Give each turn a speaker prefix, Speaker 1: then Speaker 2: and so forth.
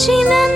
Speaker 1: 失う